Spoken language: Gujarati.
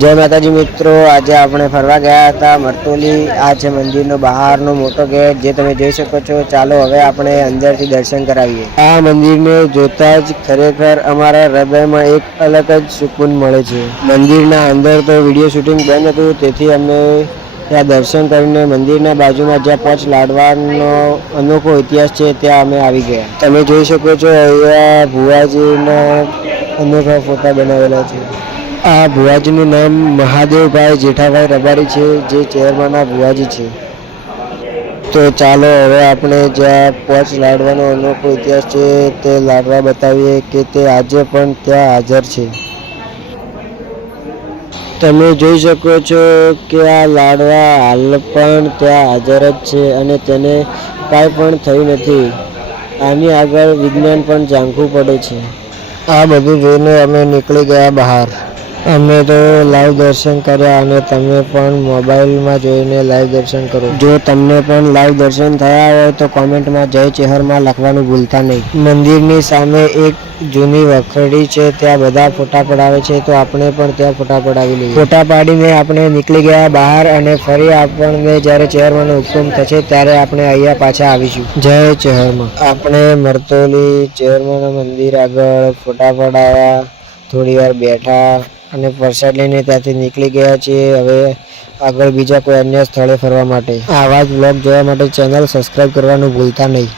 जय माताजी मित्रों, आज આપણે ફરવા ગયા હતા મરતોલી। આ છે મંદિરનો બહારનો મોટો ગેટ, જે તમે જોઈ શકો છો। ચાલો હવે આપણે અંદરથી દર્શન કરાવીએ। આ મંદિરને જોતા જ ખરેખર અમારા હૃદયમાં એક અલગ જ સુકૂન મળે છે। મંદિરના અંદર તો વિડીયો શૂટિંગ બંધ હતું, તેથી અમે ત્યાં દર્શન કરીને મંદિરના બાજુમાં જ્યાં પાંચ લાડવાનો અનોખો ઇતિહાસ છે ત્યાં અમે આવી ગયા। તમે જોઈ શકો છો અહીંયા ભુવાજીના અનોખા ફોટા બનાવેલા છે। આ ભુવાજીનું નામ મહાદેવભાઈ જેઠાભાઈ રબારી છે, જે ચેરમાના ભુવાજી છે। તો ચાલો હવે આપણે જ્યાં પાંચ લાડવાનો અનોખો ઇતિહાસ છે તે લાડવા બતાવીએ કે તે આજે પણ ત્યાં હાજર છે। તમે જોઈ શકો છો કે આ લાડવા હાલ પણ ત્યાં હાજર જ છે અને તેને કાંઈ પણ થયું નથી। આની આગળ વિજ્ઞાન પણ ઝાંખું પડે છે। આ બધું જોઈને અમે નીકળી ગયા બહાર। અમે તો લાઈવ દર્શન કર્યા અને તમે પણ મોબાઈલમાં જોઈને લાઈવ દર્શન કરો। જો તમને પણ લાઈવ દર્શન થયા હોય તો કોમેન્ટમાં જય ચેહરમાં લખવાનું ભૂલતા નહીં। મંદિરની સામે એક જૂની વખડી છે, ત્યાં બધા ફોટા પડાવે છે, તો આપણે પણ ત્યાં ફોટા પડાવી લઈએ। ફોટા પાડીને આપણે નીકળી ગયા બહાર અને ફરી આપણને જ્યારે ચેહરમાંનો હુકમ થશે ત્યારે આપણે અહીંયા પાછા આવીશું। જય ચેહરમાં। આપણે મરતોલી ચેહરમાંના મંદિર આગળ ફોટા પડાવ્યા, થોડી વાર બેઠા અને પ્રસાદ લઈને ત્યાંથી નીકળી ગયા છીએ હવે આગળ બીજા કોઈ અન્ય સ્થળે ફરવા માટે। આવા જ બ્લોગ જોવા માટે ચેનલ સબસ્ક્રાઈબ કરવાનું ભૂલતા નહીં।